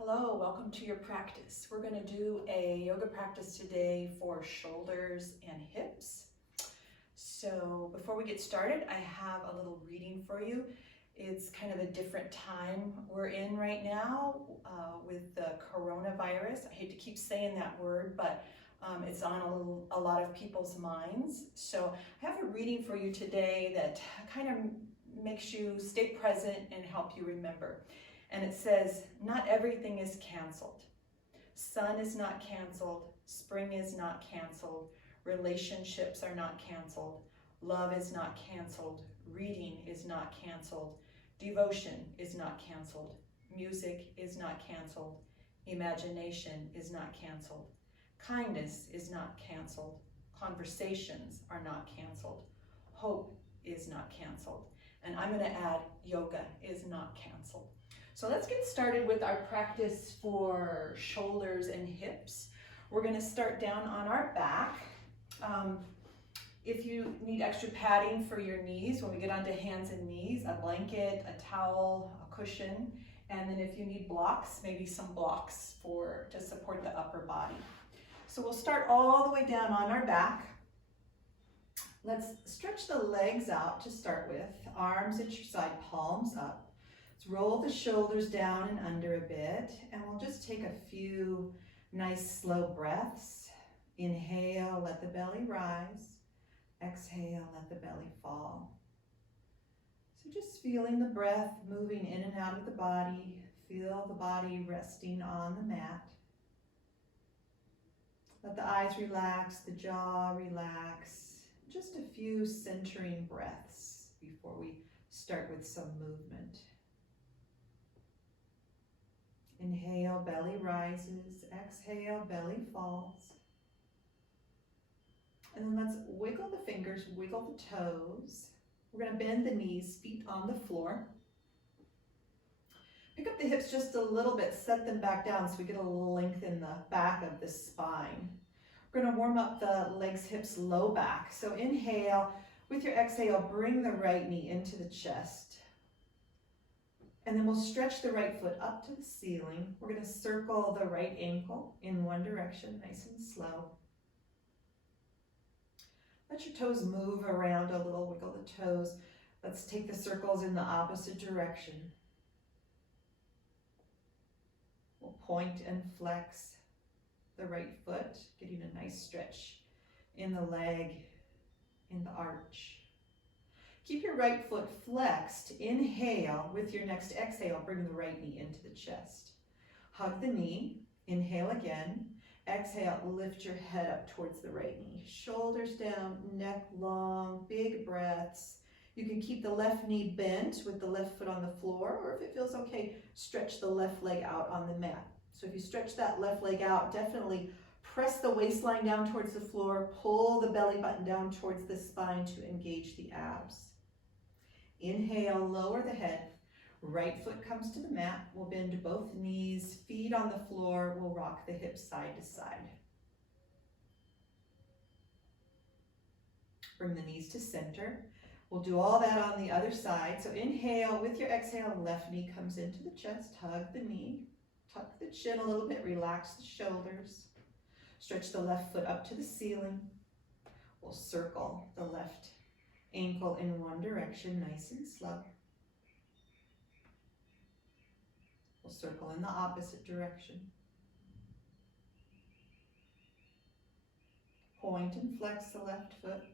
Hello, welcome to your practice. We're going to do a yoga practice today for shoulders and hips. So before we get started, I have a little reading for you. It's kind of a different time we're in right now with the coronavirus. I hate to keep saying that word, but it's on a lot of people's minds. So I have a reading for you today that kind of makes you stay present and help you remember. And it says, not everything is canceled. Sun is not canceled. Spring is not canceled. Relationships are not canceled. Love is not canceled. Reading is not canceled. Devotion is not canceled. Music is not canceled. Imagination is not canceled. Kindness is not canceled. Conversations are not canceled. Hope is not canceled. And I'm going to add, yoga is not canceled. So let's get started with our practice for shoulders and hips. We're going to start down on our back. If you need extra padding for your knees, when we get onto hands and knees, a blanket, a towel, a cushion, and then if you need blocks, maybe some blocks to support the upper body. So we'll start all the way down on our back. Let's stretch the legs out to start with, arms at your side, palms up. Let's roll the shoulders down and under a bit, and we'll just take a few nice slow breaths. Inhale, let the belly rise. Exhale, let the belly fall. So just feeling the breath moving in and out of the body. Feel the body resting on the mat. Let the eyes relax, the jaw relax. Just a few centering breaths before we start with some movement. Inhale, belly rises. Exhale, belly falls. And then let's wiggle the fingers, wiggle the toes. We're going to bend the knees, feet on the floor. Pick up the hips just a little bit, set them back down so we get a little length in the back of the spine. We're going to warm up the legs, hips, low back. So inhale, with your exhale, bring the right knee into the chest. And then we'll stretch the right foot up to the ceiling. We're going to circle the right ankle in one direction, nice and slow. Let your toes move around a little, wiggle the toes. Let's take the circles in the opposite direction. We'll point and flex the right foot, getting a nice stretch in the leg, in the arch. Keep your right foot flexed. Inhale. With your next exhale, bring the right knee into the chest. Hug the knee. Inhale again. Exhale, lift your head up towards the right knee. Shoulders down, neck long, big breaths. You can keep the left knee bent with the left foot on the floor, or if it feels okay, stretch the left leg out on the mat. So if you stretch that left leg out, definitely press the waistline down towards the floor, pull the belly button down towards the spine to engage the abs. Inhale, lower the head. Right foot comes to the mat. We'll bend both knees, feet on the floor. We'll rock the hips side to side. Bring the knees to center. We'll do all that on the other side. So inhale, with your exhale, left knee comes into the chest. Hug the knee, tuck the chin a little bit, relax the shoulders. Stretch the left foot up to the ceiling. We'll circle the left ankle in one direction, nice and slow. We'll circle in the opposite direction. Point and flex the left foot.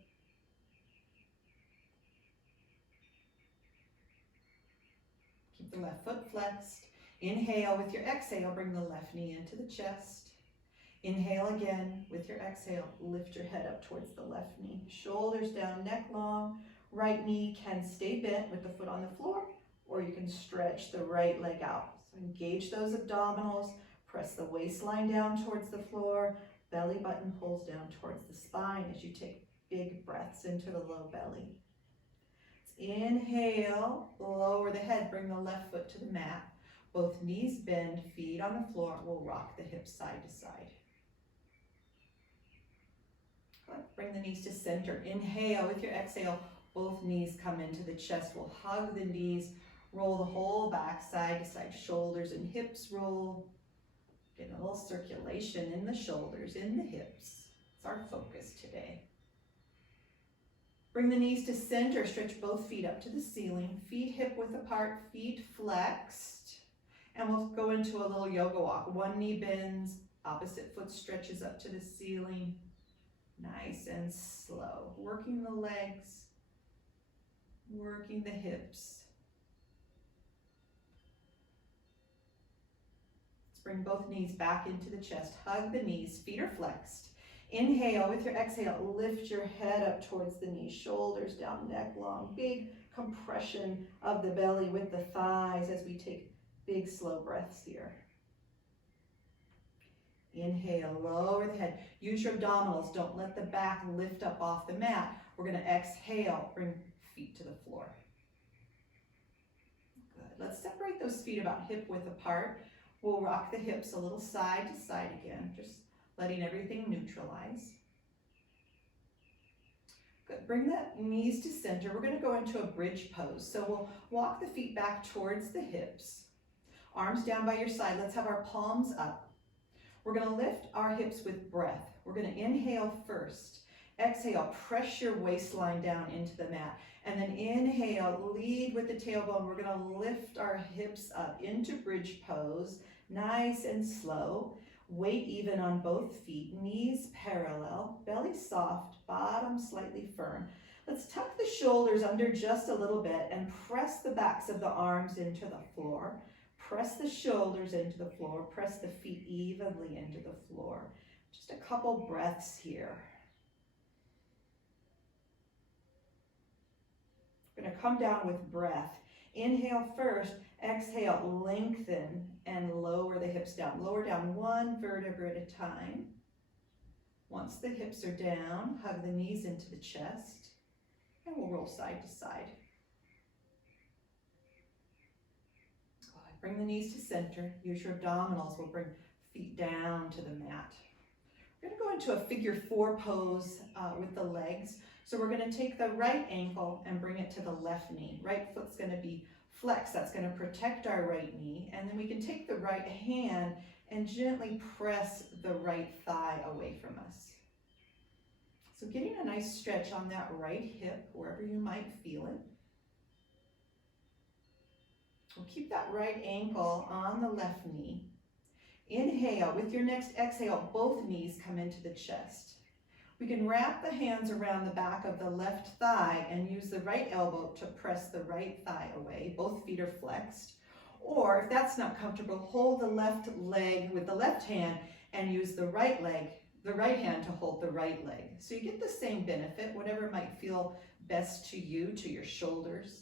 Keep the left foot flexed. Inhale, with your exhale, bring the left knee into the chest. Inhale again, with your exhale, lift your head up towards the left knee. Shoulders down, neck long. Right knee can stay bent with the foot on the floor, or you can stretch the right leg out. So engage those abdominals, press the waistline down towards the floor, belly button pulls down towards the spine as you take big breaths into the low belly. Inhale, lower the head, bring the left foot to the mat. Both knees bend, feet on the floor. We'll rock the hips side to side. Bring the knees to center. Inhale, with your exhale, both knees come into the chest. We'll hug the knees, Roll the whole back, side to side, shoulders and hips roll. Get a little circulation in the shoulders, in the hips. It's our focus today. Bring the knees to center, stretch both feet up to the ceiling. Feet hip width apart, feet flexed. And we'll go into a little yoga walk. One knee bends, opposite foot stretches up to the ceiling. Nice and slow. Working the legs, working the hips. Let's bring both knees back into the chest. Hug the knees, feet are flexed. Inhale, with your exhale, lift your head up towards the knees, shoulders down, neck long. Big compression of the belly with the thighs as we take big slow breaths here. Inhale, lower the head. Use your abdominals. Don't let the back lift up off the mat. We're going to exhale, bring feet to the floor. Good. Let's separate those feet about hip width apart. We'll rock the hips a little side to side again, just letting everything neutralize. Good. Bring the knees to center. We're going to go into a bridge pose. So we'll walk the feet back towards the hips. Arms down by your side. Let's have our palms up. We're going to lift our hips with breath. We're going to inhale first. Exhale, press your waistline down into the mat. And then inhale, lead with the tailbone. We're going to lift our hips up into bridge pose. Nice and slow. Weight even on both feet. Knees parallel. Belly soft. Bottom slightly firm. Let's tuck the shoulders under just a little bit and press the backs of the arms into the floor. Press the shoulders into the floor. Press the feet evenly into the floor. Just a couple breaths here. We're going to come down with breath. Inhale first. Exhale, lengthen and lower the hips down. Lower down one vertebra at a time. Once the hips are down, hug the knees into the chest. And we'll roll side to side. Bring the knees to center. Use your abdominals. We'll bring feet down to the mat. We're going to go into a figure four pose with the legs. So we're going to take the right ankle and bring it to the left knee. Right foot's going to be flexed. That's going to protect our right knee. And then we can take the right hand and gently press the right thigh away from us. So getting a nice stretch on that right hip, wherever you might feel it. We'll keep that right ankle on the left knee. Inhale. With your next exhale, both knees come into the chest. We can wrap the hands around the back of the left thigh and use the right elbow to press the right thigh away. Both feet are flexed. Or if that's not comfortable, hold the left leg with the left hand and use the right hand to hold the right leg. So you get the same benefit, whatever might feel best to you, to your shoulders.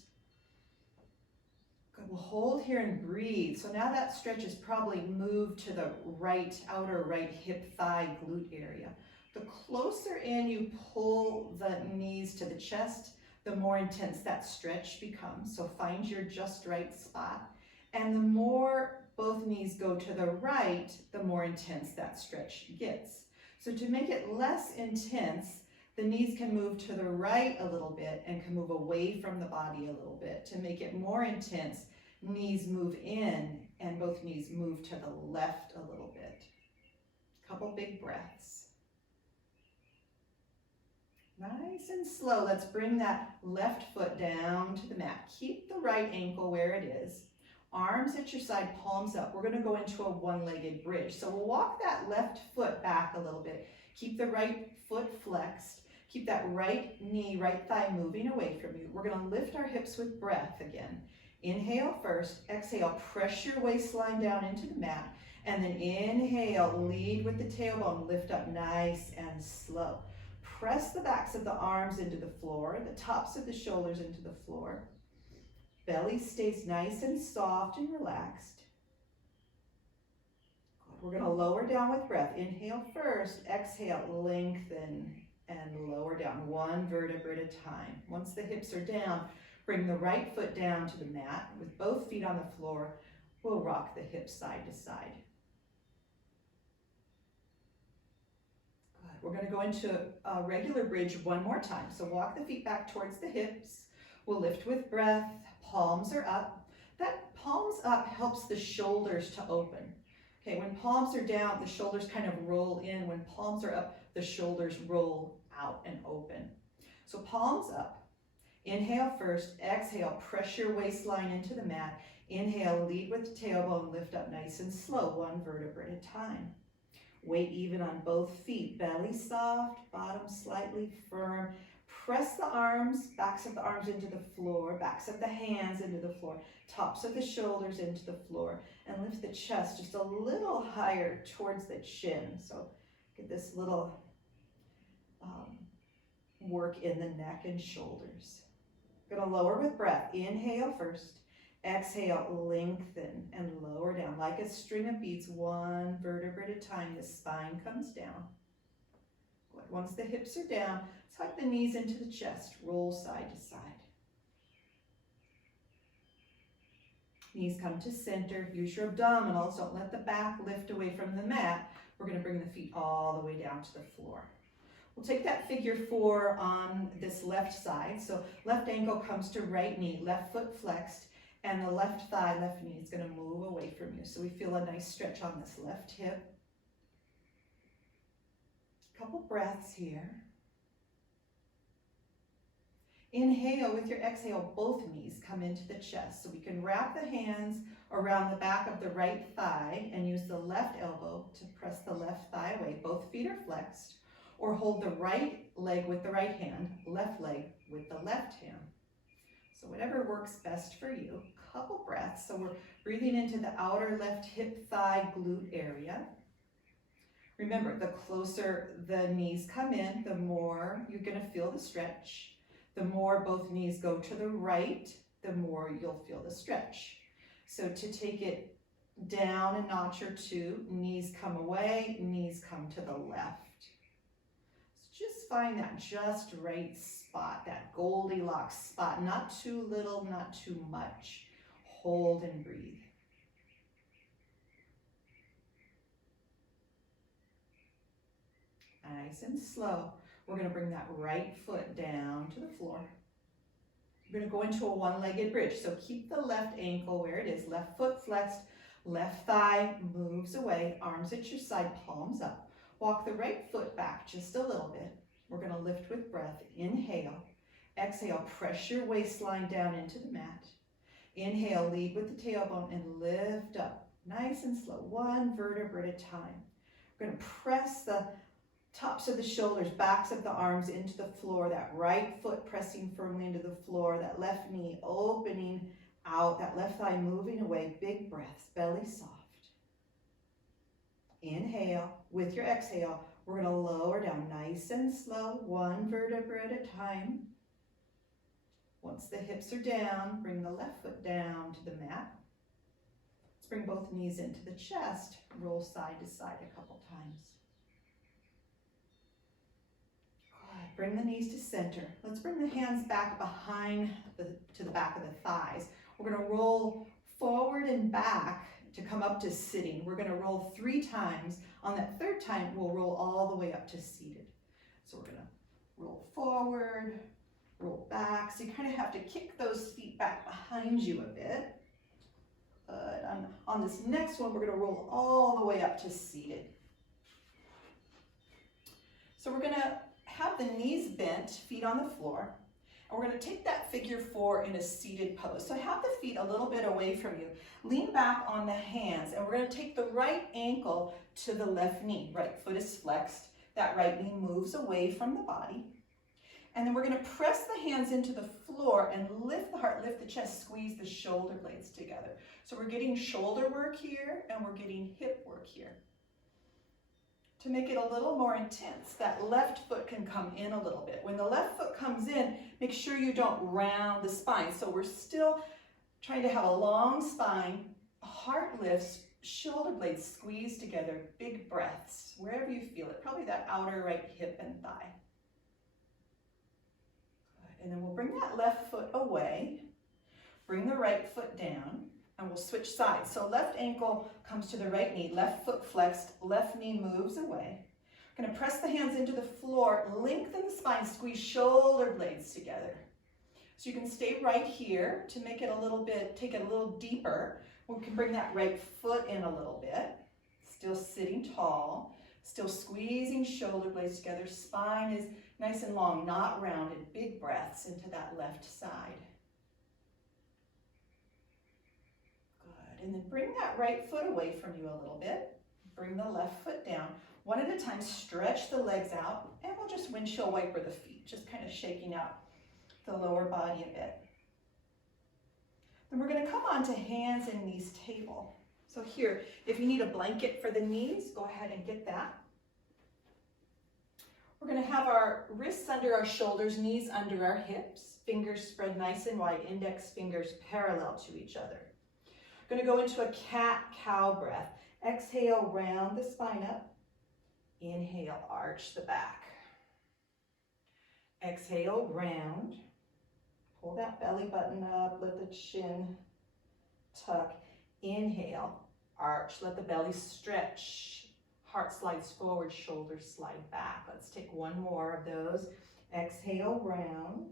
Good. We'll hold here and breathe. So now that stretch is probably moved to the right, outer right hip thigh glute area. The closer in you pull the knees to the chest, the more intense that stretch becomes. So find your just right spot. And the more both knees go to the right, the more intense that stretch gets. So to make it less intense, the knees can move to the right a little bit and can move away from the body a little bit. To make it more intense, knees move in and both knees move to the left a little bit. Couple big breaths. Nice and slow. Let's bring that left foot down to the mat. Keep the right ankle where it is. Arms at your side, palms up. We're going to go into a one-legged bridge. So we'll walk that left foot back a little bit. Keep the right foot flexed. Keep that right knee, right thigh moving away from you. We're going to lift our hips with breath again. Inhale first. Exhale, press your waistline down into the mat. And then inhale, lead with the tailbone. Lift up nice and slow. Press the backs of the arms into the floor, the tops of the shoulders into the floor. Belly stays nice and soft and relaxed. We're going to lower down with breath. Inhale first, exhale, lengthen and lower down one vertebra at a time. Once the hips are down, bring the right foot down to the mat with both feet on the floor. We'll rock the hips side to side. Good. We're going to go into a regular bridge one more time. So walk the feet back towards the hips. We'll lift with breath. Palms are up. That palms up helps the shoulders to open. Okay, when palms are down, the shoulders kind of roll in. When palms are up, the shoulders roll out and open. So palms up. Inhale first, exhale, press your waistline into the mat. Inhale, lead with the tailbone, lift up nice and slow, 1 vertebra at a time. Weight even on both feet, belly soft, bottom slightly firm. Press the arms, backs of the arms into the floor, backs of the hands into the floor, tops of the shoulders into the floor, and lift the chest just a little higher towards the chin. So get this little work in the neck and shoulders. Gonna lower with breath. Inhale first. Exhale, lengthen and lower down like a string of beads, 1 vertebra at a time. The spine comes down. Good. Once the hips are down, tuck the knees into the chest. Roll side to side. Knees come to center. Use your abdominals. Don't let the back lift away from the mat. We're going to bring the feet all the way down to the floor. We'll take that figure 4 on this left side. So left ankle comes to right knee, left foot flexed, and the left thigh, left knee is going to move away from you. So we feel a nice stretch on this left hip. Couple breaths here. Inhale with your exhale, both knees come into the chest. So we can wrap the hands around the back of the right thigh and use the left elbow to press the left thigh away. Both feet are flexed. Or hold the right leg with the right hand, left leg with the left hand. So whatever works best for you. Couple breaths. So we're breathing into the outer left hip, thigh, glute area. Remember, the closer the knees come in, the more you're going to feel the stretch. The more both knees go to the right, the more you'll feel the stretch. So to take it down a notch or 2, knees come away, knees come to the left. So just find that just right spot, that Goldilocks spot. Not too little, not too much. Hold and breathe. Nice and slow. We're going to bring that right foot down to the floor. We're going to go into a one-legged bridge. So keep the left ankle where it is. Left foot flexed. Left thigh moves away. Arms at your side, palms up. Walk the right foot back just a little bit. We're going to lift with breath. Inhale. Exhale. Press your waistline down into the mat. Inhale. Lead with the tailbone and lift up. Nice and slow. 1 vertebra at a time. We're going to press the tops of the shoulders, backs of the arms into the floor, that right foot pressing firmly into the floor, that left knee opening out, that left thigh moving away. Big breaths, belly soft. Inhale. With your exhale, we're going to lower down nice and slow, 1 vertebra at a time. Once the hips are down, bring the left foot down to the mat. Let's bring both knees into the chest, roll side to side a couple times. Bring the knees to center. Let's bring the hands back behind to the back of the thighs. We're going to roll forward and back to come up to sitting. We're going to roll 3 times. On that 3rd time, we'll roll all the way up to seated. So we're going to roll forward, roll back. So you kind of have to kick those feet back behind you a bit. On this next one, we're going to roll all the way up to seated. So we're going to have the knees bent, feet on the floor, and we're going to take that figure 4 in a seated pose. So have the feet a little bit away from you. Lean back on the hands, and we're going to take the right ankle to the left knee. Right foot is flexed. That right knee moves away from the body. And then we're going to press the hands into the floor and lift the heart, lift the chest, squeeze the shoulder blades together. So we're getting shoulder work here, and we're getting hip work here. To make it a little more intense, that left foot can come in a little bit. When the left foot comes in, make sure you don't round the spine. So we're still trying to have a long spine, heart lifts, shoulder blades squeeze together, big breaths, wherever you feel it, probably that outer right hip and thigh. Good. And then we'll bring that left foot away, bring the right foot down, and we'll switch sides. So left ankle comes to the right knee, left foot flexed, left knee moves away. We're going to press the hands into the floor, lengthen the spine, squeeze shoulder blades together. So you can stay right here to make it a little bit, take it a little deeper. We can bring that right foot in a little bit. Still sitting tall, still squeezing shoulder blades together. Spine is nice and long, not rounded. Big breaths into that left side. Good, and then bring that right foot away from you a little bit. Bring the left foot down. One at a time, stretch the legs out, and we'll just windshield wiper the feet, just kind of shaking out the lower body a bit. Then we're going to come on to hands and knees table. So here, if you need a blanket for the knees, go ahead and get that. We're going to have our wrists under our shoulders, knees under our hips, fingers spread nice and wide, index fingers parallel to each other. We're going to go into a cat-cow breath. Exhale, round the spine up. Inhale, arch the back. Exhale, round. Pull that belly button up, let the chin tuck. Inhale, arch, let the belly stretch. Heart slides forward, shoulders slide back. Let's take one more of those. Exhale, round.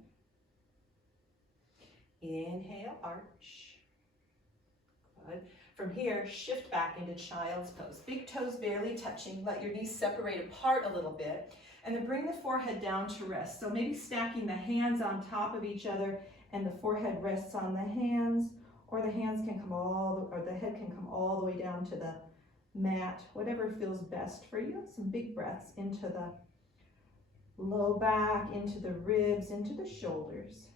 Inhale, arch. Good. From here, shift back into child's pose. Big toes barely touching. Let your knees separate apart a little bit. And then bring the forehead down to rest. So maybe stacking the hands on top of each other and the forehead rests on the hands, or the hands can come or the head can come all the way down to the mat, whatever feels best for you. Some big breaths into the low back, into the ribs, into the shoulders.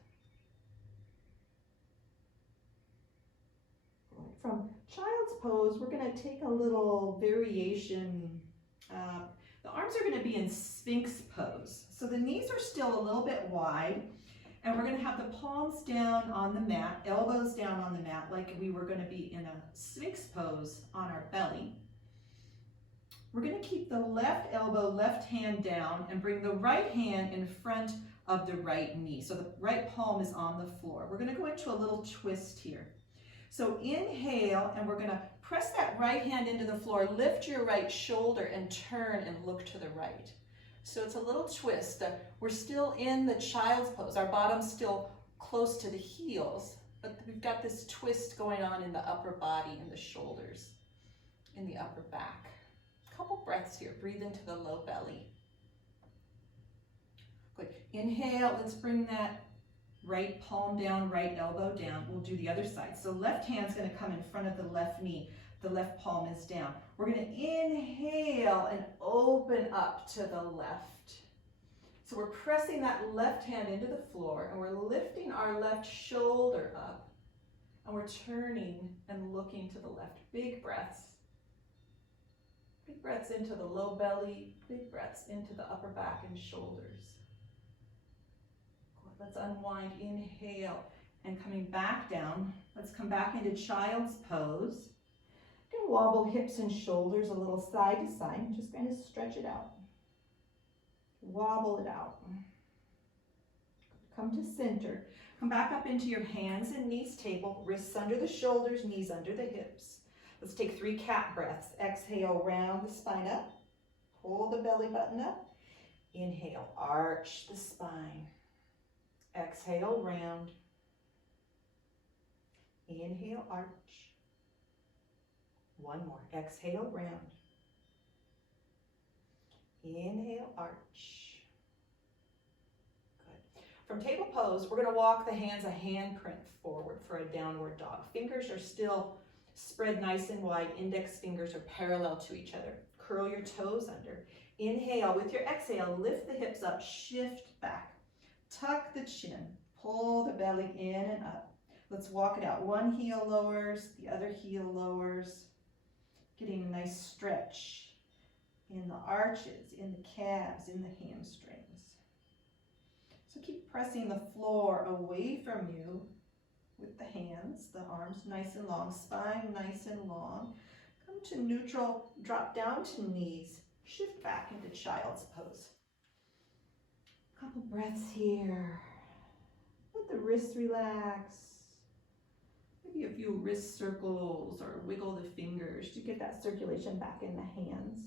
From child's pose, we're going to take a little variation. The arms are going to be in Sphinx pose. So the knees are still a little bit wide, and we're going to have the palms down on the mat, elbows down on the mat, like we were going to be in a Sphinx pose on our belly. We're going to keep the left elbow, left hand down, and bring the right hand in front of the right knee. So the right palm is on the floor. We're going to go into a little twist here. So inhale, and we're going to press that right hand into the floor, lift your right shoulder, and turn and look to the right. So it's a little twist. We're still in the child's pose. Our bottom's still close to the heels, but we've got this twist going on in the upper body, in the shoulders, in the upper back. A couple breaths here. Breathe into the low belly. Good. Inhale, let's bring that right palm down, right elbow down. We'll do the other side. So left hand's going to come in front of the left knee. The left palm is down. We're going to inhale and open up to the left. So we're pressing that left hand into the floor, and we're lifting our left shoulder up, and we're turning and looking to the left. Big breaths. Big breaths into the low belly. Big breaths into the upper back and shoulders. Let's unwind, inhale, and coming back down. Let's come back into child's pose. You can wobble hips and shoulders a little side to side. Just kind of stretch it out. Wobble it out. Come to center. Come back up into your hands and knees table. Wrists under the shoulders, knees under the hips. Let's take 3 cat breaths. Exhale, round the spine up. Pull the belly button up. Inhale, arch the spine. Exhale, round. Inhale, arch. One more. Exhale, round. Inhale, arch. Good. From table pose, we're going to walk the hands a handprint forward for a downward dog. Fingers are still spread nice and wide. Index fingers are parallel to each other. Curl your toes under. Inhale. With your exhale, lift the hips up, shift back. Tuck the chin, pull the belly in and up. Let's walk it out. One heel lowers, the other heel lowers. Getting a nice stretch in the arches, in the calves, in the hamstrings. So keep pressing the floor away from you with the hands, the arms nice and long, spine nice and long. Come to neutral, drop down to knees, shift back into child's pose. Couple breaths here. Let the wrists relax. Maybe a few wrist circles or wiggle the fingers to get that circulation back in the hands.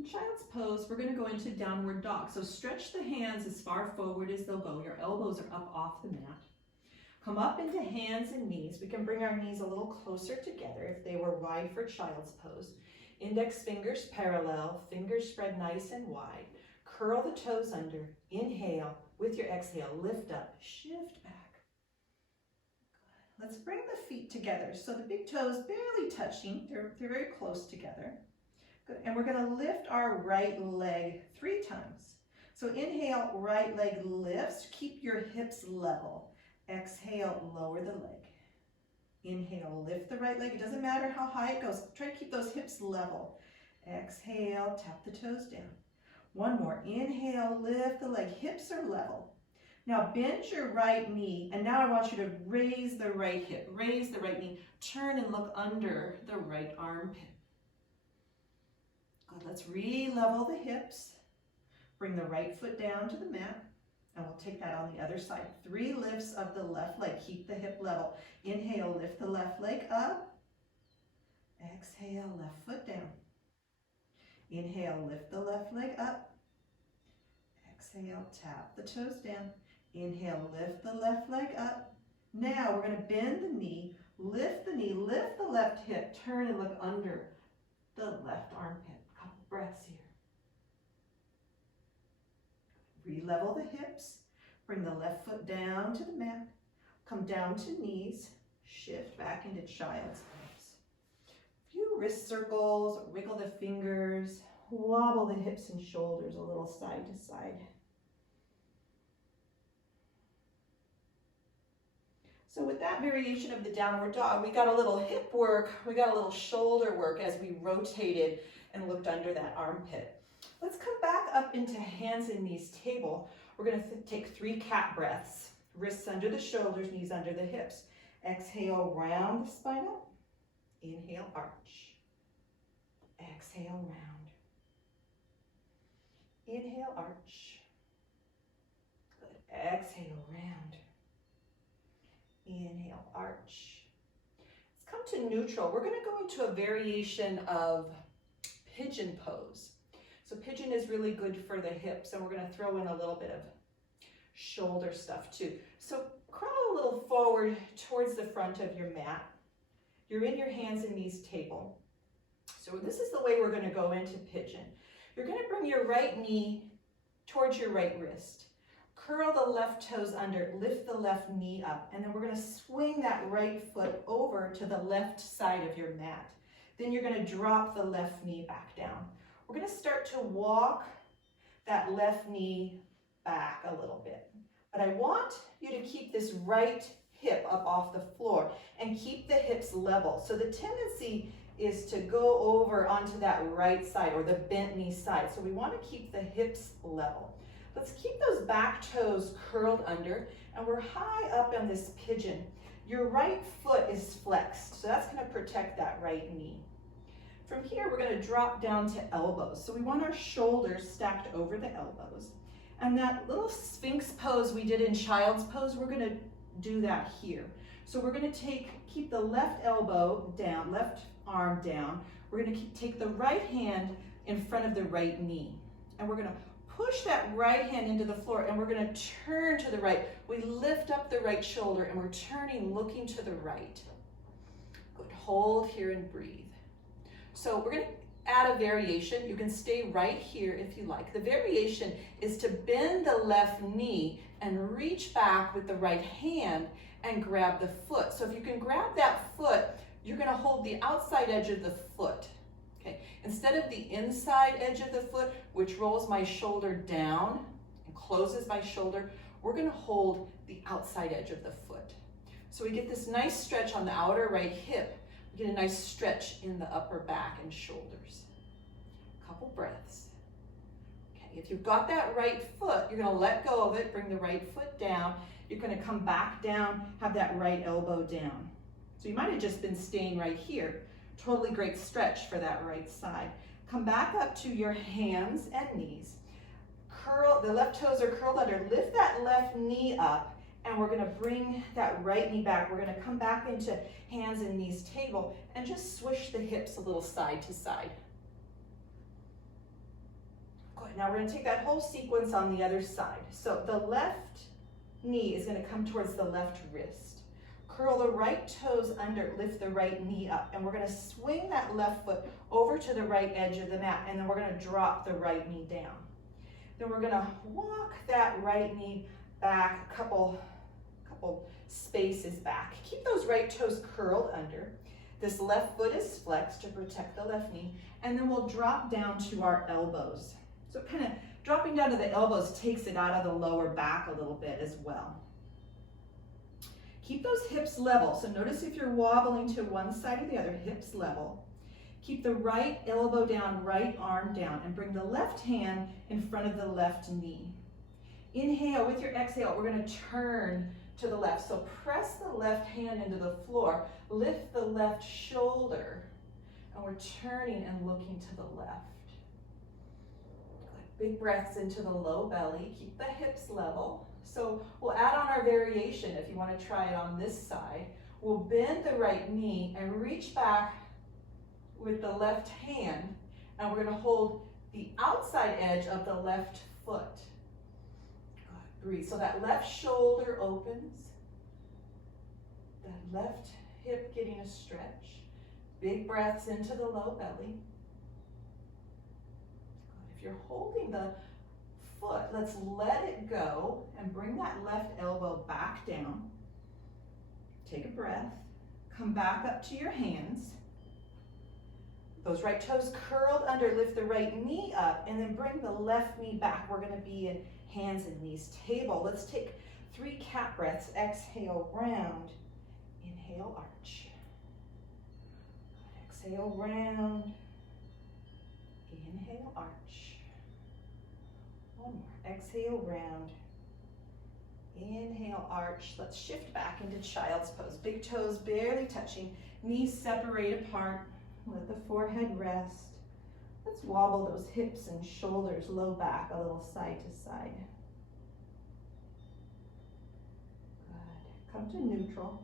In child's pose, we're going to go into downward dog. So stretch the hands as far forward as they'll go. Your elbows are up off the mat. Come up into hands and knees. We can bring our knees a little closer together if they were wide for child's pose. Index fingers parallel, fingers spread nice and wide. Curl the toes under. Inhale. With your exhale, lift up, shift back. Let's bring the feet together. So the big toes barely touching. They're very close together. Good. And we're going to lift our right leg 3 times. So inhale, right leg lifts. Keep your hips level. Exhale, lower the leg. Inhale, lift the right leg. It doesn't matter how high it goes. Try to keep those hips level. Exhale, tap the toes down. One more. Inhale, lift the leg. Hips are level. Now bend your right knee, and now I want you to raise the right hip. Raise the right knee. Turn and look under the right armpit. Good. Let's re-level the hips. Bring the right foot down to the mat. And we'll take that on the other side. 3 lifts of the left leg. Keep the hip level. Inhale, lift the left leg up. Exhale, left foot down. Inhale, lift the left leg up. Exhale, tap the toes down. Inhale, lift the left leg up. Now we're going to bend the knee, lift the left hip, turn and look under the left armpit. A couple breaths here. Re-level the hips, bring the left foot down to the mat, come down to knees, shift back into child's pose. A few wrist circles, wiggle the fingers, wobble the hips and shoulders a little side to side. So with that variation of the downward dog, we got a little hip work, we got a little shoulder work as we rotated and looked under that armpit. Let's come back up into hands and knees table. We're going to take 3 cat breaths. Wrists under the shoulders, knees under the hips. Exhale, round the spine up. Inhale, arch. Exhale, round. Inhale, arch. Good. Exhale, round. Inhale, arch. Let's come to neutral. We're going to go into a variation of pigeon pose. So pigeon is really good for the hips, and we're going to throw in a little bit of shoulder stuff too. So crawl a little forward towards the front of your mat. You're in your hands and knees table. So this is the way we're going to go into pigeon. You're going to bring your right knee towards your right wrist. Curl the left toes under, lift the left knee up, and then we're going to swing that right foot over to the left side of your mat. Then you're going to drop the left knee back down. We're going to start to walk that left knee back a little bit. But I want you to keep this right hip up off the floor and keep the hips level. So the tendency is to go over onto that right side or the bent knee side. So we want to keep the hips level. Let's keep those back toes curled under, and we're high up on this pigeon. Your right foot is flexed, so that's going to protect that right knee. From here, we're going to drop down to elbows. So we want our shoulders stacked over the elbows. And that little sphinx pose we did in child's pose, we're going to do that here. So we're going to keep the left elbow down, left arm down. We're going to take the right hand in front of the right knee. And we're going to push that right hand into the floor, and we're going to turn to the right. We lift up the right shoulder, and we're turning, looking to the right. Good. Hold here and breathe. So we're going to add a variation. You can stay right here if you like. The variation is to bend the left knee and reach back with the right hand and grab the foot. So if you can grab that foot, you're going to hold the outside edge of the foot. Okay. Instead of the inside edge of the foot, which rolls my shoulder down and closes my shoulder, we're going to hold the outside edge of the foot. So we get this nice stretch on the outer right hip. We get a nice stretch in the upper back and shoulders. A couple breaths. Okay, if you've got that right foot, you're going to let go of it, bring the right foot down. You're going to come back down, have that right elbow down. So you might have just been staying right here. Totally great stretch for that right side. Come back up to your hands and knees. Curl, the left toes are curled under. Lift that left knee up, and we're going to bring that right knee back. We're going to come back into hands and knees table and just swish the hips a little side to side. Good. Now we're going to take that whole sequence on the other side. So the left knee is going to come towards the left wrist. Curl the right toes under, lift the right knee up, and we're going to swing that left foot over to the right edge of the mat, and then we're going to drop the right knee down. Then we're going to walk that right knee back a couple spaces back. Keep those right toes curled under. This left foot is flexed to protect the left knee, and then we'll drop down to our elbows. So kind of dropping down to the elbows takes it out of the lower back a little bit as well. Keep those hips level. So notice if you're wobbling to one side or the other, hips level. Keep the right elbow down, right arm down, and bring the left hand in front of the left knee. Inhale, with your exhale, we're going to turn to the left. So press the left hand into the floor, lift the left shoulder, and we're turning and looking to the left. Big breaths into the low belly. Keep the hips level. So we'll add on our variation if you want to try it on this side. We'll bend the right knee and reach back with the left hand, and we're going to hold the outside edge of the left foot. Good. Breathe. So that left shoulder opens, that left hip getting a stretch. Big breaths into the low belly. If you're holding the foot, let's let it go and bring that left elbow back down. Take a breath. Come back up to your hands. Those right toes curled under, lift the right knee up, and then bring the left knee back. We're going to be in hands and knees table. Let's take 3 cat breaths. Exhale, round. Inhale, arch. Exhale, round. Inhale, arch. One more. Exhale, round. Inhale, arch. Let's shift back into child's pose. Big toes barely touching. Knees separate apart. Let the forehead rest. Let's wobble those hips and shoulders, low back, a little side to side. Good. Come to neutral.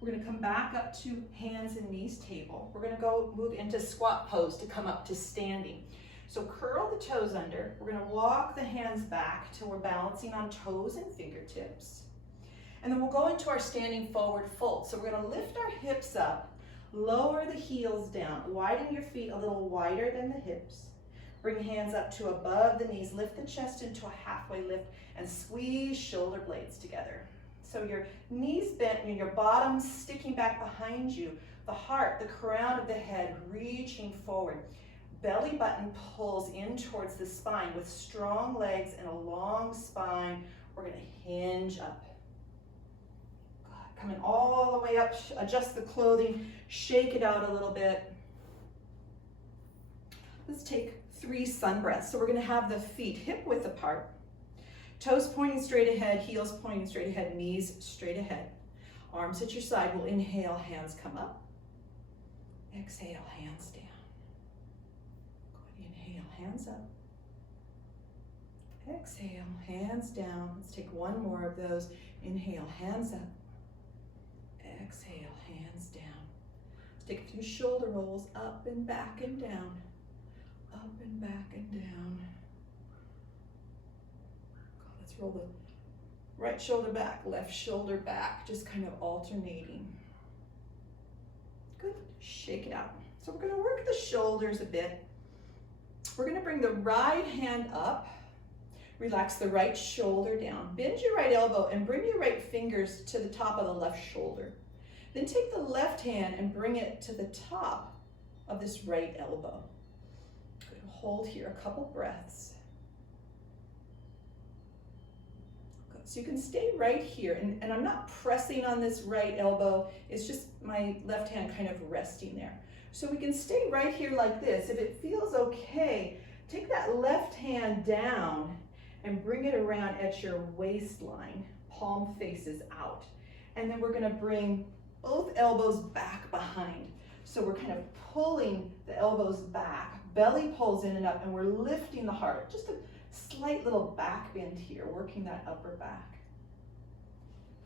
We're going to come back up to hands and knees table. We're going to go move into squat pose to come up to standing. So curl the toes under. We're going to walk the hands back till we're balancing on toes and fingertips. And then we'll go into our standing forward fold. So we're going to lift our hips up, lower the heels down, widen your feet a little wider than the hips. Bring hands up to above the knees, lift the chest into a halfway lift, and squeeze shoulder blades together. So your knees bent and your bottom sticking back behind you, the heart, the crown of the head reaching forward. Belly button pulls in towards the spine with strong legs and a long spine. We're going to hinge up. Good. Coming all the way up, adjust the clothing, shake it out a little bit. Let's take 3 sun breaths. So we're going to have the feet hip width apart. Toes pointing straight ahead, heels pointing straight ahead, knees straight ahead. Arms at your side. We'll inhale, hands come up. Exhale, hands down. Good. Inhale, hands up. Exhale, hands down. Let's take one more of those. Inhale, hands up. Exhale, hands down. Let's take a few shoulder rolls, up and back and down. Up and back and down. Let's roll the right shoulder back, left shoulder back, just kind of alternating. Good. Shake it out. So we're going to work the shoulders a bit. We're going to bring the right hand up. Relax the right shoulder down. Bend your right elbow and bring your right fingers to the top of the left shoulder. Then take the left hand and bring it to the top of this right elbow. Good. Hold here a couple breaths. Good. So you can stay right here, and I'm not pressing on this right elbow. It's just my left hand kind of resting there. So we can stay right here like this. If it feels okay, take that left hand down and bring it around at your waistline. Palm faces out. And then we're going to bring both elbows back behind. So we're kind of pulling the elbows back. Belly pulls in and up, and we're lifting the heart. Just a slight little back bend here, working that upper back.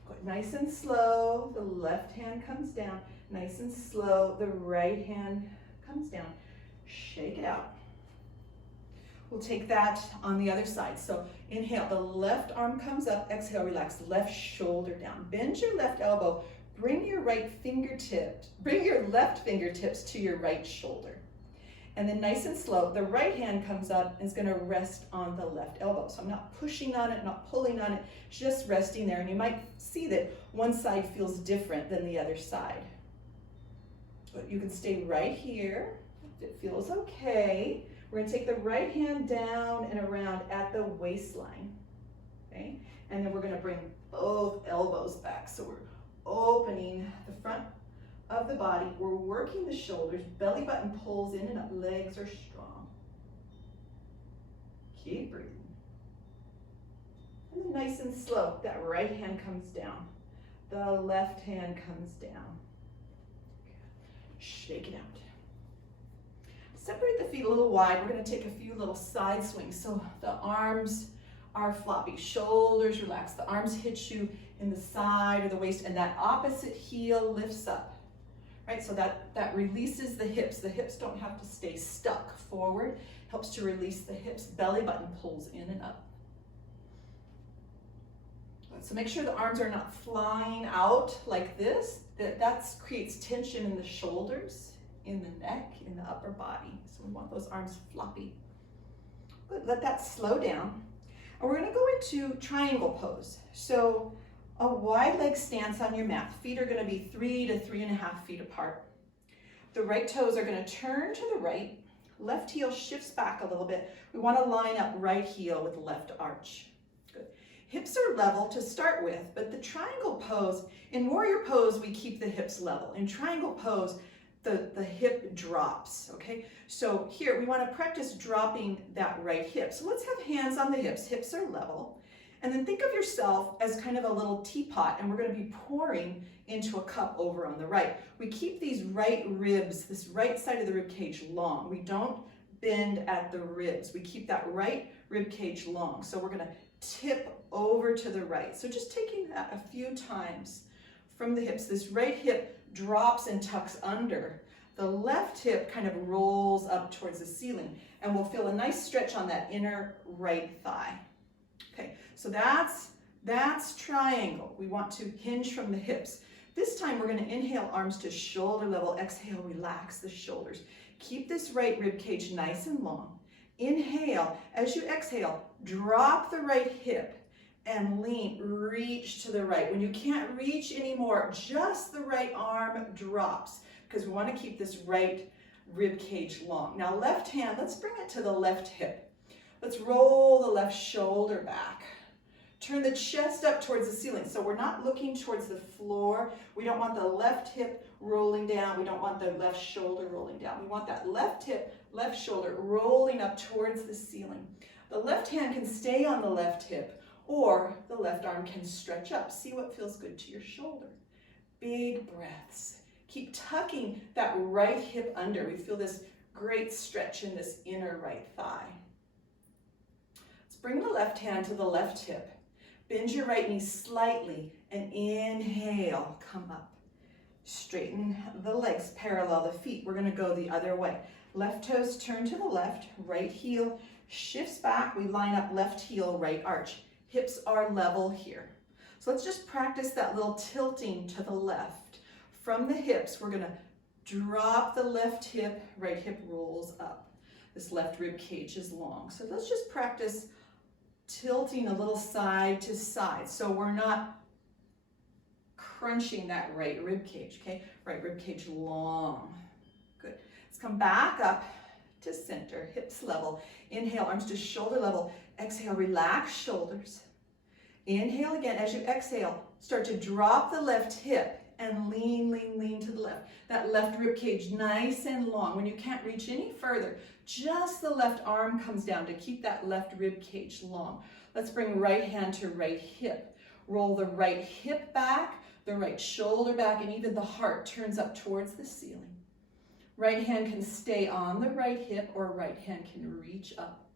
Good. Nice and slow. The left hand comes down. Nice and slow. The right hand comes down. Shake it out. We'll take that on the other side. So inhale, the left arm comes up, exhale, relax, left shoulder down. Bend your left elbow, bring your left fingertips to your right shoulder. And then nice and slow, the right hand comes up and is gonna rest on the left elbow. So I'm not pushing on it, not pulling on it, just resting there. And you might see that one side feels different than the other side. But you can stay right here if it feels okay. We're gonna take the right hand down and around at the waistline, okay? And then we're gonna bring both elbows back. So we're opening the front of the body. We're working the shoulders. Belly button pulls in and up. Legs are strong. Keep breathing. And then nice and slow, that right hand comes down. The left hand comes down. Shake it out. Separate the feet a little wide. We're going to take a few little side swings. So the arms are floppy, shoulders relax. The arms hit you in the side or the waist, and that opposite heel lifts up. Right? So that releases the hips. The hips don't have to stay stuck forward. Helps to release the hips. Belly button pulls in and up. So make sure the arms are not flying out like this. That creates tension in the shoulders, in the neck, in the upper body. So we want those arms floppy. Good, let that slow down. And we're gonna go into triangle pose. So a wide leg stance on your mat. Feet are gonna be 3 to 3.5 feet apart. The right toes are gonna turn to the right. Left heel shifts back a little bit. We wanna line up right heel with left arch. Good. Hips are level to start with, but the triangle pose, in warrior pose, we keep the hips level. In triangle pose, the hip drops, okay? So here, we wanna practice dropping that right hip. So let's have hands on the hips. Hips are level. And then think of yourself as kind of a little teapot, and we're gonna be pouring into a cup over on the right. We keep these right ribs, this right side of the rib cage long. We don't bend at the ribs. We keep that right rib cage long. So we're gonna tip over to the right. So just taking that a few times from the hips. This right hip drops and tucks under. The left hip kind of rolls up towards the ceiling, and we'll feel a nice stretch on that inner right thigh. Okay, so that's triangle. We want to hinge from the hips. This time we're going to inhale, arms to shoulder level. Exhale, relax the shoulders. Keep this right rib cage nice and long. Inhale. As you exhale, drop the right hip and lean, reach to the right. When you can't reach anymore, just the right arm drops, because we want to keep this right rib cage long. Now left hand, let's bring it to the left hip. Let's roll the left shoulder back. Turn the chest up towards the ceiling. So we're not looking towards the floor. We don't want the left hip rolling down. We don't want the left shoulder rolling down. We want that left hip, left shoulder rolling up towards the ceiling. The left hand can stay on the left hip, or the left arm can stretch up. See what feels good to your shoulder. Big breaths. Keep tucking that right hip under. We feel this great stretch in this inner right thigh. Let's bring the left hand to the left hip. Bend your right knee slightly and inhale, come up. Straighten the legs, parallel the feet. We're gonna go the other way. Left toes turn to the left, right heel shifts back. We line up left heel, right arch. Hips are level here. So let's just practice that little tilting to the left. From the hips, we're gonna drop the left hip, right hip rolls up. This left rib cage is long. So let's just practice tilting a little side to side. So we're not crunching that right rib cage, okay? Right rib cage long. Good. Let's come back up to center, hips level. Inhale, arms to shoulder level. Exhale, relax shoulders. Inhale again. As you exhale, start to drop the left hip and lean, lean, lean to the left. That left rib cage nice and long. When you can't reach any further, just the left arm comes down to keep that left rib cage long. Let's bring right hand to right hip. Roll the right hip back, the right shoulder back, and even the heart turns up towards the ceiling. Right hand can stay on the right hip, or right hand can reach up.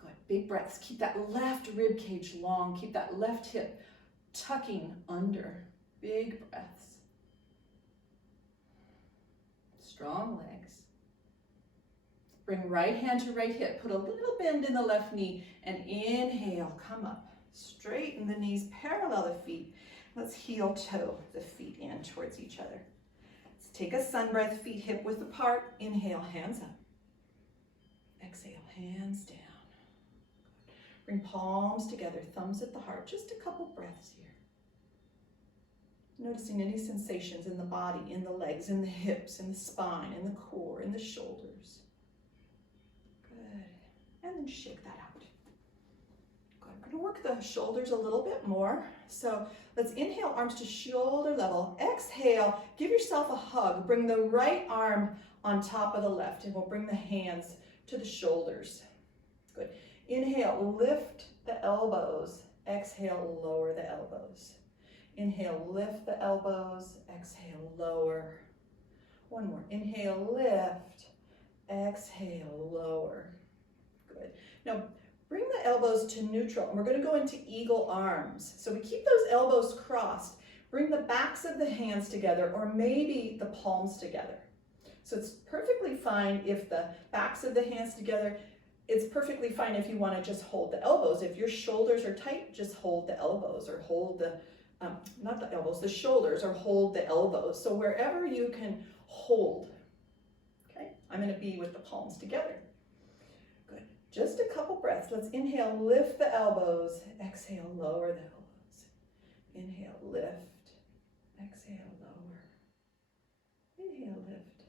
Good, big breaths. Keep that left rib cage long. Keep that left hip tucking under. Big breaths. Strong legs. Bring right hand to right hip. Put a little bend in the left knee and inhale, come up. Straighten the knees, parallel the feet. Let's heel toe the feet in towards each other. Let's take a sun breath, feet hip width apart. Inhale, hands up. Exhale, hands down. Bring palms together, thumbs at the heart. Just a couple breaths here. Noticing any sensations in the body, in the legs, in the hips, in the spine, in the core, in the shoulders. Good. And then shake that out. Good. I'm going to work the shoulders a little bit more. So let's inhale, arms to shoulder level. Exhale, give yourself a hug. Bring the right arm on top of the left, and we'll bring the hands to the shoulders. Good. Inhale, lift the elbows. Exhale, lower the elbows. Inhale, lift the elbows. Exhale, lower. One more. Inhale, lift. Exhale, lower. Good. Now, bring the elbows to neutral, and we're going to go into eagle arms. So we keep those elbows crossed. Bring the backs of the hands together, or maybe the palms together. So it's perfectly fine if the backs of the hands together. It's perfectly fine if you want to just hold the elbows. If your shoulders are tight, just hold the elbows, or hold the, not the elbows, the shoulders, or hold the elbows. So wherever you can hold. Okay, I'm going to be with the palms together. Good. Just a couple breaths. Let's inhale, lift the elbows. Exhale, lower the elbows. Inhale, lift. Exhale, lower. Inhale, lift.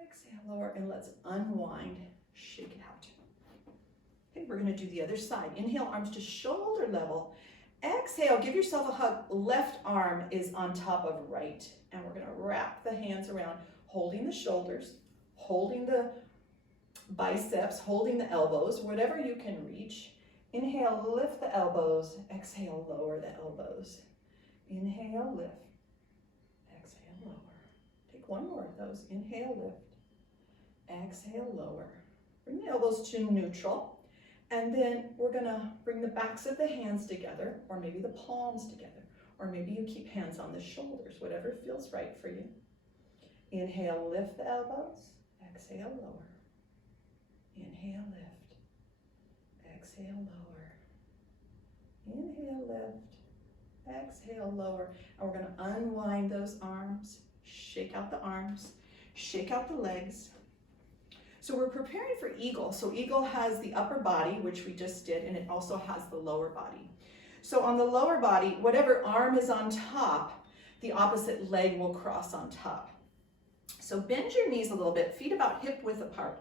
Exhale, lower. And let's unwind. Shake it out. Okay, we're going to do the other side. Inhale, arms to shoulder level. Exhale, give yourself a hug. Left arm is on top of right. And we're going to wrap the hands around, holding the shoulders, holding the biceps, holding the elbows, whatever you can reach. Inhale, lift the elbows. Exhale, lower the elbows. Inhale, lift. Exhale, lower. Take one more of those. Inhale, lift. Exhale, lower. Bring the elbows to neutral, and then we're gonna bring the backs of the hands together, or maybe the palms together, or maybe you keep hands on the shoulders, whatever feels right for you. Inhale, lift the elbows. Exhale, lower. Inhale, lift. Exhale, lower. Inhale, lift. Exhale, lower. And we're gonna unwind those arms, shake out the arms, shake out the legs. So we're preparing for eagle. So eagle has the upper body, which we just did, and it also has the lower body. So on the lower body, whatever arm is on top, the opposite leg will cross on top. So bend your knees a little bit, feet about hip width apart.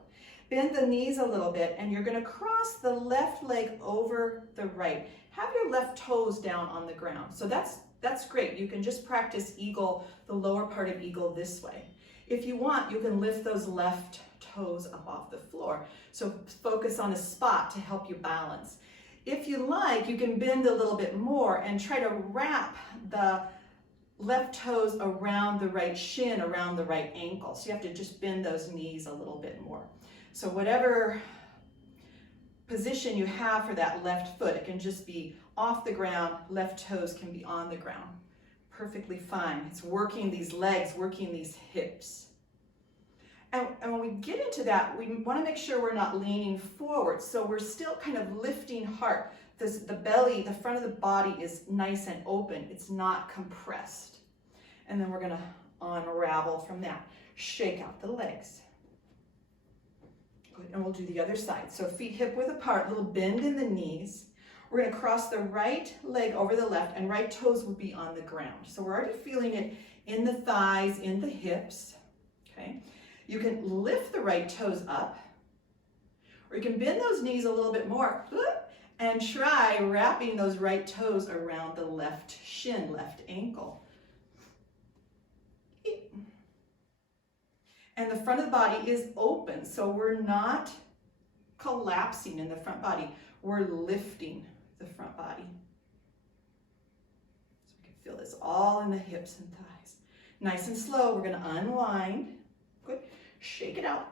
Bend the knees a little bit, and you're going to cross the left leg over the right. Have your left toes down on the ground. So that's great. You can just practice eagle, the lower part of eagle this way. If you want, you can lift those left toes up off the floor. So focus on a spot to help you balance. If you like, you can bend a little bit more and try to wrap the left toes around the right shin, around the right ankle. So you have to just bend those knees a little bit more. So whatever position you have for that left foot, it can just be off the ground, left toes can be on the ground. Perfectly fine. It's working these legs, working these hips. And when we get into that, we want to make sure we're not leaning forward. So we're still kind of lifting heart. The belly, the front of the body is nice and open. It's not compressed. And then we're going to unravel from that. Shake out the legs. Good. And we'll do the other side. So feet hip width apart, little bend in the knees. We're going to cross the right leg over the left, and right toes will be on the ground. So we're already feeling it in the thighs, in the hips. Okay. You can lift the right toes up, or you can bend those knees a little bit more and try wrapping those right toes around the left shin, left ankle. And the front of the body is open, so we're not collapsing in the front body. We're lifting the front body. So we can feel this all in the hips and thighs. Nice and slow, we're going to unwind. Good. Shake it out.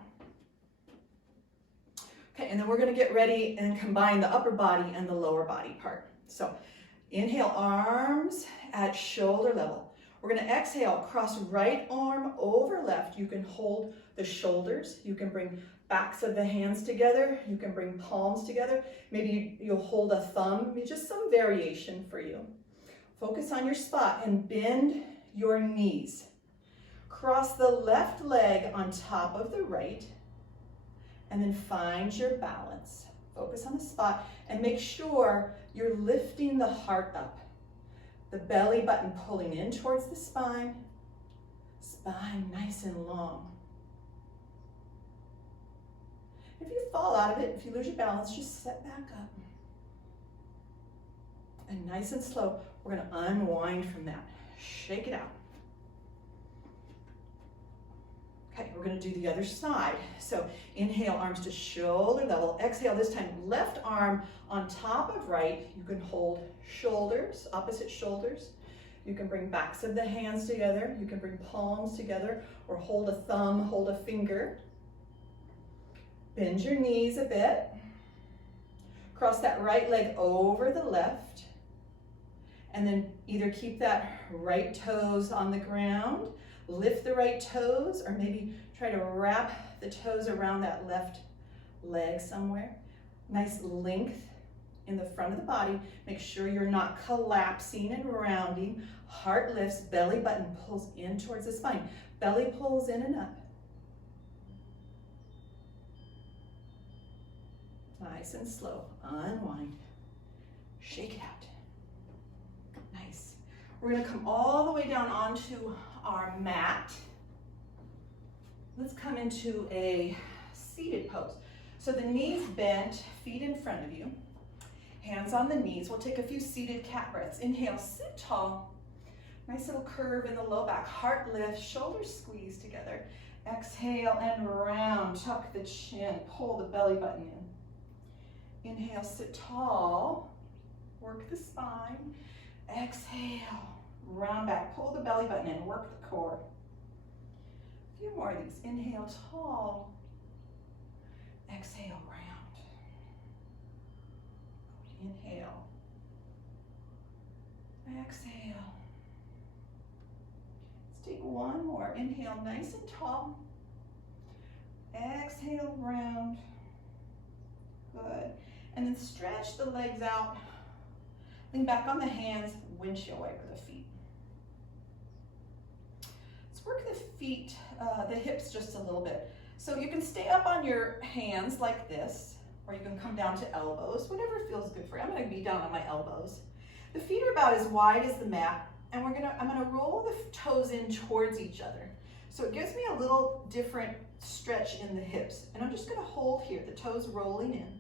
Okay, and then we're going to get ready and combine the upper body and the lower body part. So inhale, arms at shoulder level. We're gonna exhale, cross right arm over left. You can hold the shoulders. You can bring backs of the hands together. You can bring palms together. Maybe you'll hold a thumb, just some variation for you. Focus on your spot and bend your knees. Cross the left leg on top of the right and then find your balance. Focus on the spot and make sure you're lifting the heart up. The belly button pulling in towards the spine. Spine nice and long. If you fall out of it, if you lose your balance, just set back up. And nice and slow, we're gonna unwind from that. Shake it out. Okay, we're gonna do the other side. So inhale, arms to shoulder level. Exhale, this time left arm on top of right. You can hold shoulders, opposite shoulders. You can bring backs of the hands together. You can bring palms together or hold a thumb, hold a finger. Bend your knees a bit. Cross that right leg over the left. And then either keep that right toes on the ground, lift the right toes, or maybe try to wrap the toes around that left leg somewhere. Nice length in the front of the body. Make sure you're not collapsing and rounding. Heart lifts, belly button pulls in towards the spine. Belly pulls in and up. Nice and slow. Unwind. Shake it out. Nice. We're going to come all the way down onto our mat. Let's come into a seated pose. So the knees bent, feet in front of you. Hands on the knees. We'll take a few seated cat breaths. Inhale, sit tall. Nice little curve in the low back. Heart lift, shoulders squeeze together. Exhale and round. Tuck the chin. Pull the belly button in. Inhale, sit tall. Work the spine. Exhale, round back. Pull the belly button in. Work the core. A few more of these. Inhale, tall. Exhale, round. Inhale. Exhale. Let's take one more. Inhale, nice and tall. Exhale, round. Good. And then stretch the legs out. Lean back on the hands, windshield wiper the feet. Let's work the feet, the hips just a little bit. So you can stay up on your hands like this, or you can come down to elbows, whatever feels good for you. I'm gonna be down on my elbows. The feet are about as wide as the mat, and I'm gonna roll the toes in towards each other. So it gives me a little different stretch in the hips. And I'm just gonna hold here, the toes rolling in.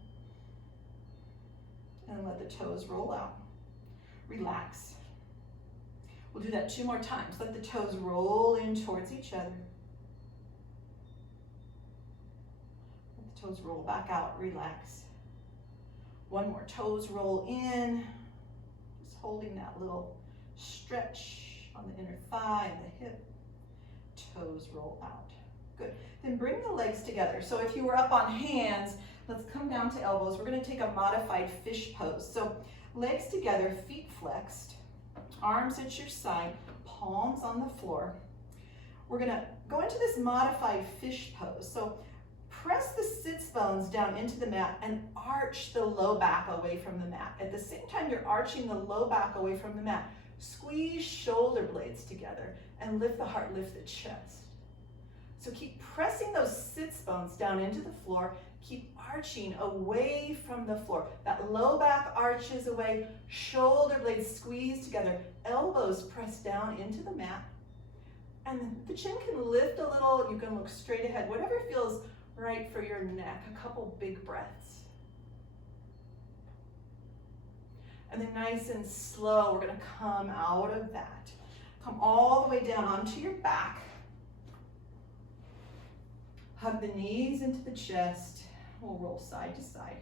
And let the toes roll out. Relax. We'll do that 2 more times. Let the toes roll in towards each other. Let the toes roll back out. Relax. One more. Toes roll in. Just holding that little stretch on the inner thigh and the hip. Toes roll out. Good. Then bring the legs together. So if you were up on hands, let's come down to elbows. We're going to take a modified fish pose. So legs together, feet flexed, arms at your side, palms on the floor. We're going to go into this modified fish pose. So press the sits bones down into the mat and arch the low back away from the mat. At the same time you're arching the low back away from the mat, squeeze shoulder blades together and lift the heart, lift the chest. So keep pressing those sits bones down into the floor. Keep arching away from the floor. That low back arches away, shoulder blades squeeze together, elbows press down into the mat. And the chin can lift a little, you can look straight ahead, whatever feels right for your neck. A couple big breaths. And then nice and slow, we're gonna come out of that. Come all the way down onto your back. Hug the knees into the chest. We'll roll side to side.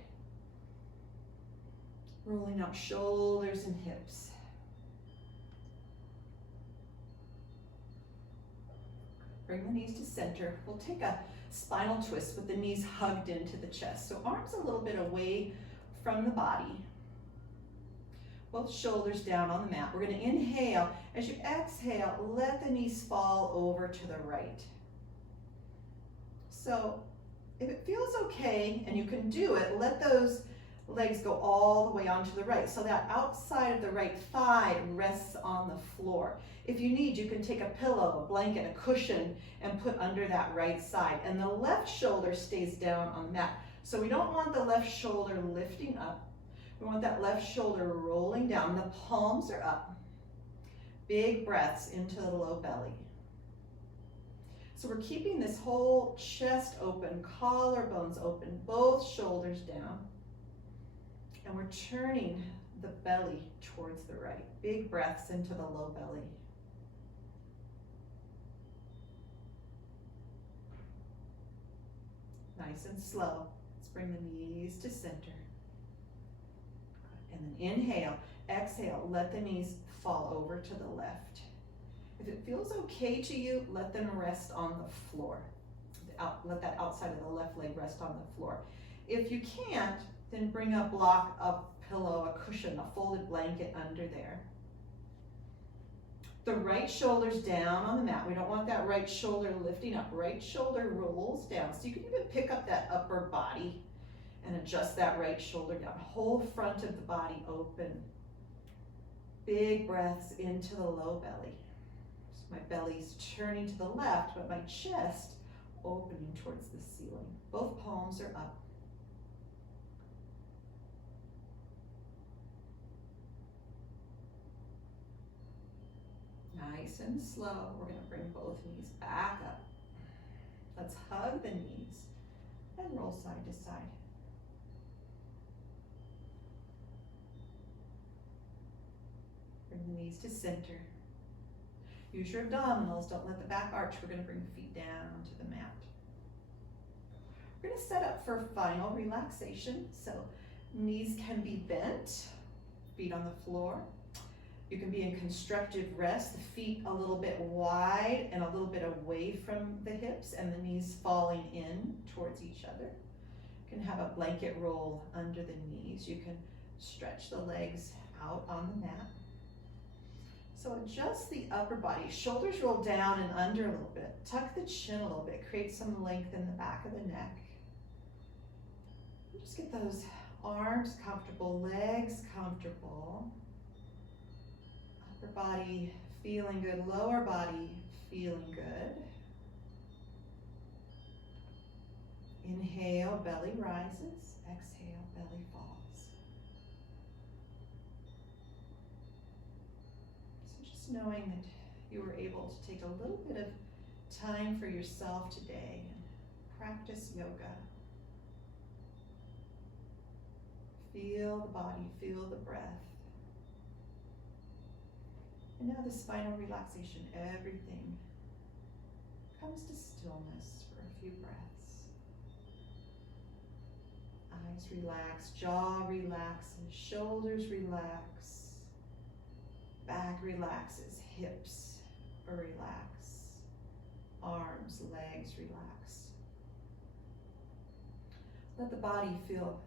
Rolling out shoulders and hips. Bring the knees to center. We'll take a spinal twist with the knees hugged into the chest. So arms a little bit away from the body. Both shoulders down on the mat. We're going to inhale. As you exhale, let the knees fall over to the right. So if it feels okay and you can do it, let those legs go all the way onto the right. So that outside of the right thigh rests on the floor. If you need, you can take a pillow, a blanket, a cushion, and put under that right side. And the left shoulder stays down on the mat. So we don't want the left shoulder lifting up. We want that left shoulder rolling down. The palms are up. Big breaths into the low belly. So we're keeping this whole chest open, collarbones open, both shoulders down. And we're turning the belly towards the right. Big breaths into the low belly. Nice and slow. Let's bring the knees to center. And then inhale, exhale, let the knees fall over to the left. If it feels okay to you, let them rest on the floor. Let that outside of the left leg rest on the floor. If you can't, then bring a block, a pillow, a cushion, a folded blanket under there. The right shoulder's down on the mat. We don't want that right shoulder lifting up. Right shoulder rolls down. So you can even pick up that upper body and adjust that right shoulder down. Whole front of the body open. Big breaths into the low belly. So my belly's turning to the left, but my chest opening towards the ceiling. Both palms are up. Nice and slow. We're going to bring both knees back up. Let's hug the knees and roll side to side. Bring the knees to center. Use your abdominals. Don't let the back arch. We're going to bring the feet down to the mat. We're going to set up for final relaxation. So knees can be bent, feet on the floor. You can be in constructive rest, the feet a little bit wide and a little bit away from the hips and the knees falling in towards each other. You can have a blanket roll under the knees. You can stretch the legs out on the mat. So adjust the upper body. Shoulders roll down and under a little bit. Tuck the chin a little bit. Create some length in the back of the neck. Just get those arms comfortable, legs comfortable. Upper body feeling good, lower body feeling good. Inhale, belly rises. Exhale, belly falls. So just knowing that you were able to take a little bit of time for yourself today and practice yoga. Feel the body, feel the breath. And now this final relaxation, everything comes to stillness for a few breaths. Eyes relax, jaw relaxes, shoulders relax, back relaxes, hips relax, arms, legs relax. Let the body feel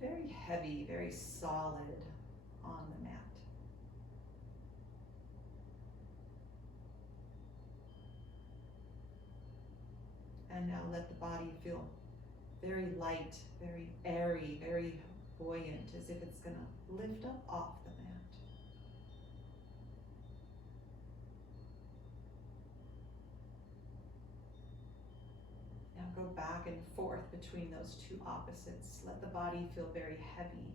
very heavy, very solid on the mat. And now let the body feel very light, very airy, very buoyant, as if it's going to lift up off the mat. Now go back and forth between those two opposites. Let the body feel very heavy,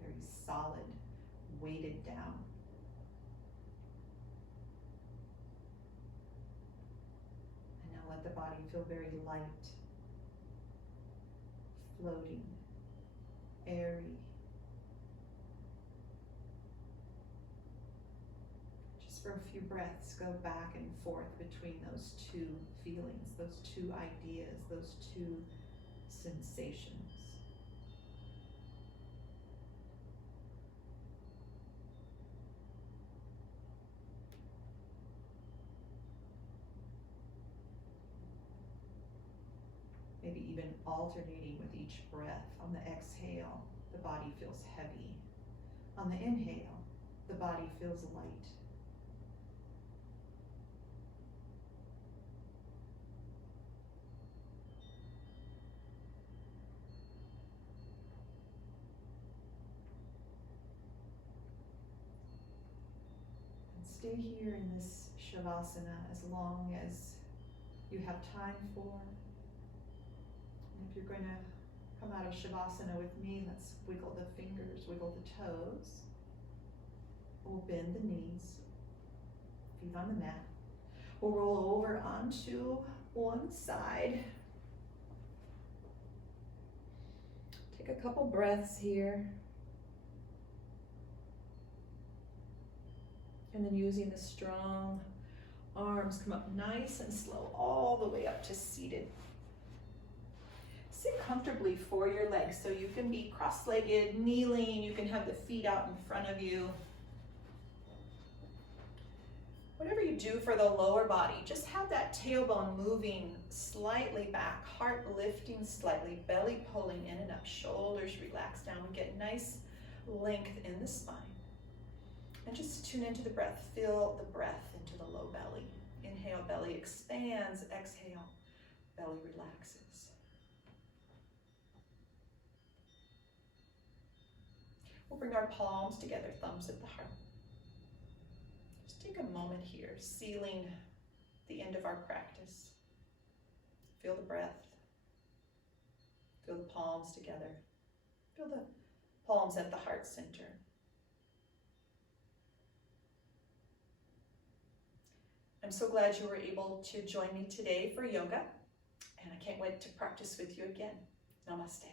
very solid, weighted down. Let the body feel very light, floating, airy. Just for a few breaths, go back and forth between those two feelings, those two ideas, those two sensations. Maybe even alternating with each breath. On the exhale, the body feels heavy. On the inhale, the body feels light. And stay here in this Shavasana as long as you have time for. And if you're going to come out of Shavasana with me, let's wiggle the fingers, wiggle the toes. We'll bend the knees, feet on the mat. We'll roll over onto one side. Take a couple breaths here. And then using the strong arms, come up nice and slow, all the way up to seated. Sit comfortably for your legs, so you can be cross-legged, kneeling, you can have the feet out in front of you. Whatever you do for the lower body, just have that tailbone moving slightly back, heart lifting slightly, belly pulling in and up, shoulders relax down. We get nice length in the spine. And just tune into the breath, feel the breath into the low belly. Inhale, belly expands, exhale, belly relaxes. We'll bring our palms together, thumbs at the heart. Just take a moment here, sealing the end of our practice. Feel the breath. Feel the palms together. Feel the palms at the heart center. I'm so glad you were able to join me today for yoga, and I can't wait to practice with you again. Namaste.